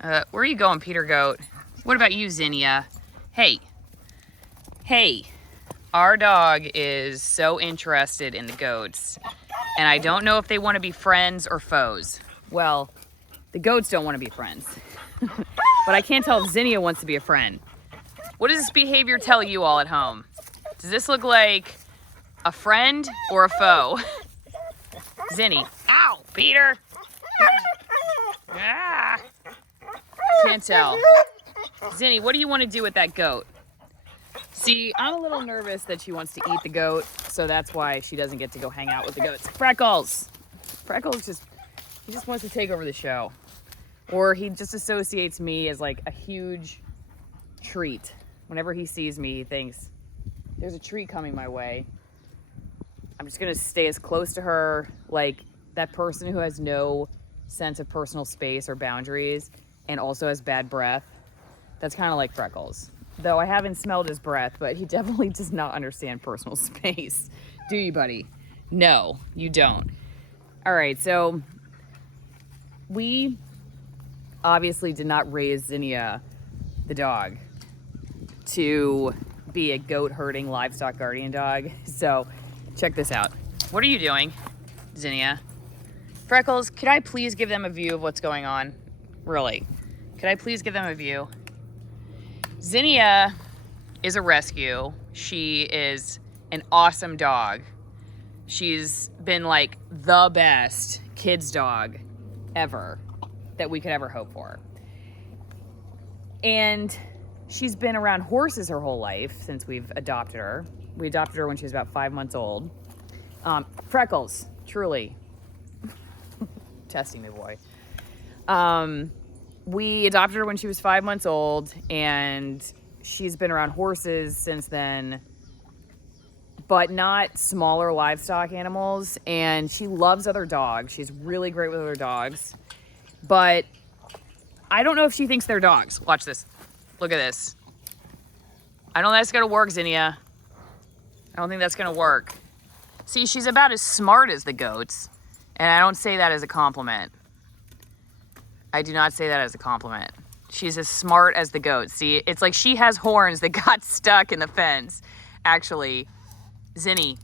Where are you going, Peter Goat? What about you, Zenia? Hey. Hey. Our dog is so interested in the goats, and I don't know if they want to be friends or foes. Well, the goats don't want to be friends. But I can't tell if Zenia wants to be a friend. What does this behavior tell you all at home? Does this look like a friend or a foe? Zinny. Ow, Peter. Ah. Can't tell. Zinny, what do you want to do with that goat? See, I'm a little nervous that she wants to eat the goat, so that's why she doesn't get to go hang out with the goats. Freckles! Freckles he just wants to take over the show. Or he just associates me as like a huge treat. Whenever he sees me, he thinks, there's a treat coming my way. I'm just gonna stay as close to her, like that person who has no sense of personal space or boundaries and also has bad breath. That's kind of like Freckles. Though I haven't smelled his breath, but he definitely does not understand personal space. Do you, buddy? No, you don't. All right, so we obviously did not raise Zenia, the dog, to be a goat herding livestock guardian dog. So check this out. What are you doing, Zenia? Freckles, could I please give them a view of what's going on? Really? Could I please give them a view? Zenia is a rescue. She is an awesome dog. She's been like the best kids dog ever that we could ever hope for. And she's been around horses her whole life since we've adopted her. We adopted her when she was about 5 months old. Freckles, truly. Testing me, boy. We adopted her when she was 5 months old, and she's been around horses since then, but not smaller livestock animals. And she loves other dogs. She's really great with other dogs, but I don't know if she thinks they're dogs. Watch this. Look at this. I don't think that's gonna work, Zenia. I don't think that's gonna work. See, she's about as smart as the goats, and I don't say that as a compliment. I do not say that as a compliment. She's as smart as the goats. See, it's like she has horns that got stuck in the fence. Actually, Zinny.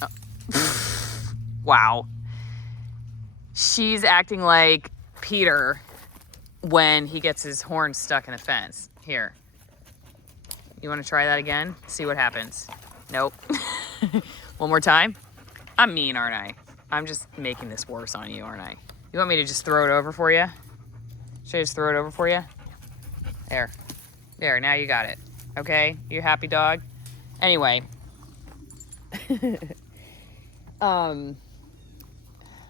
Oh. Wow. She's acting like Peter when he gets his horns stuck in the fence. Here. You want to try that again? See what happens. Nope. One more time. I'm mean, aren't I? I'm just making this worse on you, aren't I? You want me to just throw it over for you? Should I just throw it over for you? There. There, now you got it. Okay? You happy, dog? Anyway.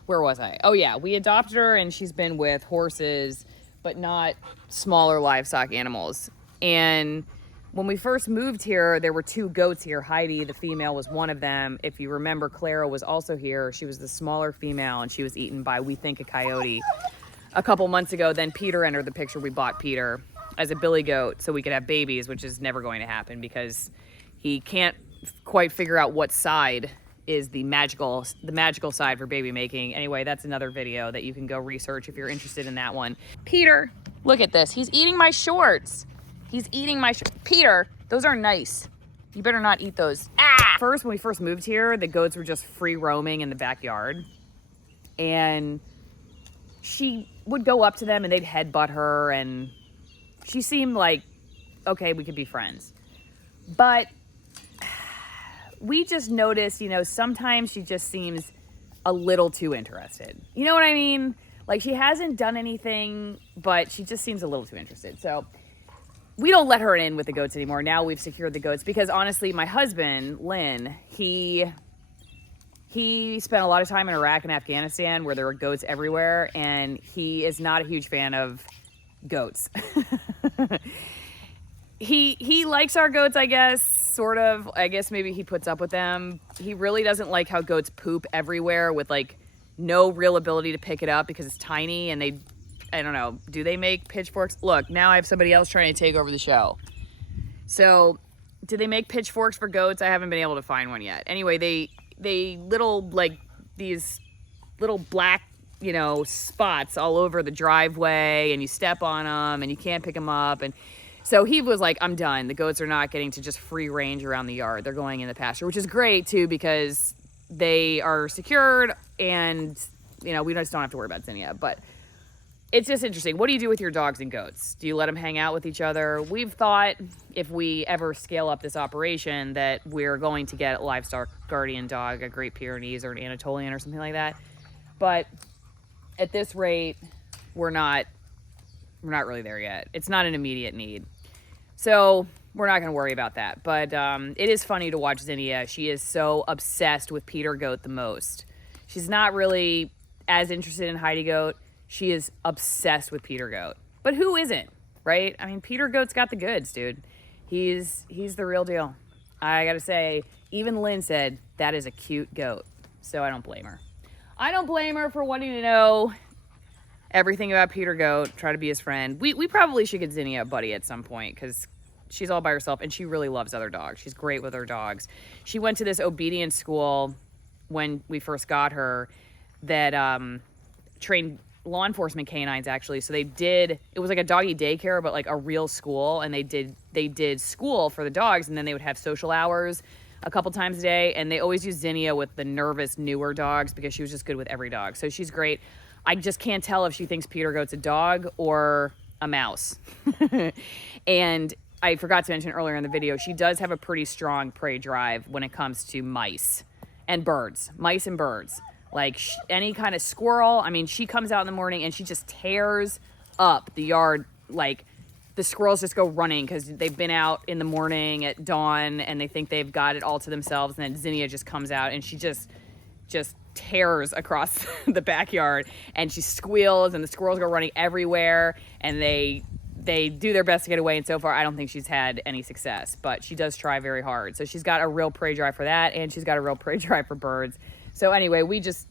Where was I? Oh, yeah. We adopted her, and she's been with horses, but not smaller livestock animals. And when we first moved here, there were 2 goats here. Heidi, the female, was one of them. If you remember, Clara was also here. She was the smaller female, and she was eaten by, we think, a coyote a couple months ago. Then Peter entered the picture. We bought Peter as a billy goat so we could have babies, which is never going to happen because he can't quite figure out what side is the magical side for baby making. Anyway, that's another video that you can go research if you're interested in that one. Peter, look at this. He's eating my shorts. He's eating my Peter, those are nice. You better not eat those. Ah! First, when we first moved here, the goats were just free roaming in the backyard. And she would go up to them and they'd headbutt her, and she seemed like, okay, we could be friends. But we just noticed, sometimes she just seems a little too interested. You know what I mean? Like, she hasn't done anything, but she just seems a little too interested. So we don't let her in with the goats anymore. Now we've secured the goats because, honestly, my husband, Lynn, he spent a lot of time in Iraq and Afghanistan where there were goats everywhere, and he is not a huge fan of goats. He likes our goats, I guess, sort of. I guess maybe he puts up with them. He really doesn't like how goats poop everywhere with, like, no real ability to pick it up because it's tiny, and I don't know, do they make pitchforks? Look, now I have somebody else trying to take over the show. So, do they make pitchforks for goats? I haven't been able to find one yet. Anyway, they these little black you know, spots all over the driveway, and you step on them and you can't pick them up. And so he was like, I'm done. The goats are not getting to just free range around the yard. They're going in the pasture, which is great too, because they are secured and, you know, we just don't have to worry about Zenia. But it's just interesting. What do you do with your dogs and goats? Do you let them hang out with each other? We've thought if we ever scale up this operation that we're going to get a livestock guardian dog, a Great Pyrenees or an Anatolian or something like that. But at this rate, we're not really there yet. It's not an immediate need. So we're not going to worry about that. But it is funny to watch Zenia. She is so obsessed with Peter Goat the most. She's not really as interested in Heidi Goat. She is obsessed with Peter Goat. But who isn't, right? I mean, Peter Goat's got the goods, dude. He's the real deal. I got to say, even Lynn said, that is a cute goat. So I don't blame her. I don't blame her for wanting to know everything about Peter Goat, try to be his friend. We probably should get Zenia a buddy at some point because she's all by herself and she really loves other dogs. She's great with her dogs. She went to this obedience school when we first got her that trained law enforcement canines, actually. So it was like a doggy daycare, but like a real school. And they did school for the dogs, and then they would have social hours a couple times a day. And they always use Zenia with the nervous, newer dogs because she was just good with every dog. So she's great. I just can't tell if she thinks Peter Goat's a dog or a mouse. And I forgot to mention earlier in the video, she does have a pretty strong prey drive when it comes to mice and birds. Mice and birds. Like any kind of squirrel. I mean, she comes out in the morning and she just tears up the yard. Like the squirrels just go running because they've been out in the morning at dawn and they think they've got it all to themselves. And then Zenia just comes out and she just tears across the backyard and she squeals and the squirrels go running everywhere and they do their best to get away. And so far, I don't think she's had any success, but she does try very hard. So she's got a real prey drive for that, and she's got a real prey drive for birds. So anyway, we just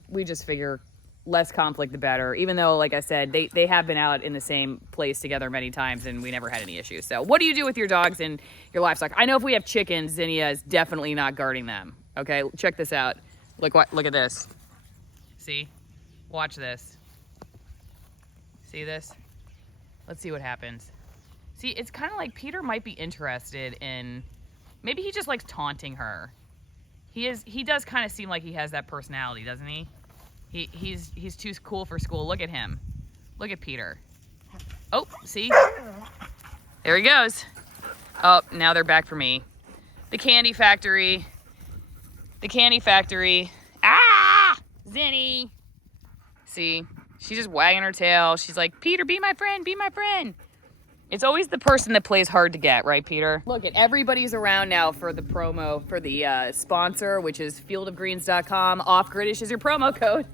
figure less conflict the better, even though, like I said, they have been out in the same place together many times and we never had any issues. So what do you do with your dogs and your livestock? I know if we have chickens, Zenia is definitely not guarding them. Okay, check this out. Look at this. See? Watch this. See this? Let's see what happens. See, it's kind of like Peter might be interested in, maybe he just likes taunting her. He does kind of seem like he has that personality, doesn't he? He's too cool for school. Look at him. Look at Peter. Oh, see? There he goes. Oh, now they're back for me. The candy factory. The candy factory. Ah! Zinny. See? She's just wagging her tail. She's like, Peter, be my friend, be my friend. It's always the person that plays hard to get, right, Peter? Look, everybody's around now for the promo for the sponsor, which is fieldofgreens.com. Off-Gritish is your promo code.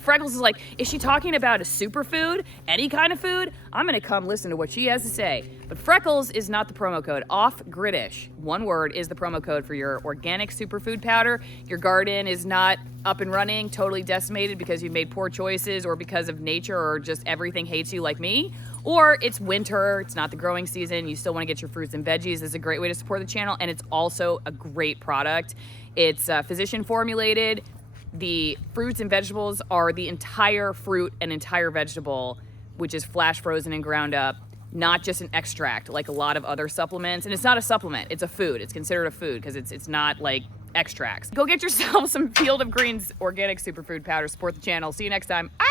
Freckles is like, is she talking about a superfood? Any kind of food? I'm going to come listen to what she has to say. But Freckles is not the promo code. Off-Gritish, one word, is the promo code for your organic superfood powder. Your garden is not up and running, totally decimated because you made poor choices or because of nature or just everything hates you like me. Or it's winter, it's not the growing season, you still want to get your fruits and veggies. It's a great way to support the channel, and it's also a great product. It's physician formulated. The fruits and vegetables are the entire fruit and entire vegetable, which is flash frozen and ground up, not just an extract like a lot of other supplements. And it's not a supplement, it's a food. It's considered a food because it's not like extracts. Go get yourself some Field of Greens organic superfood powder. Support the channel. See you next time. Ah!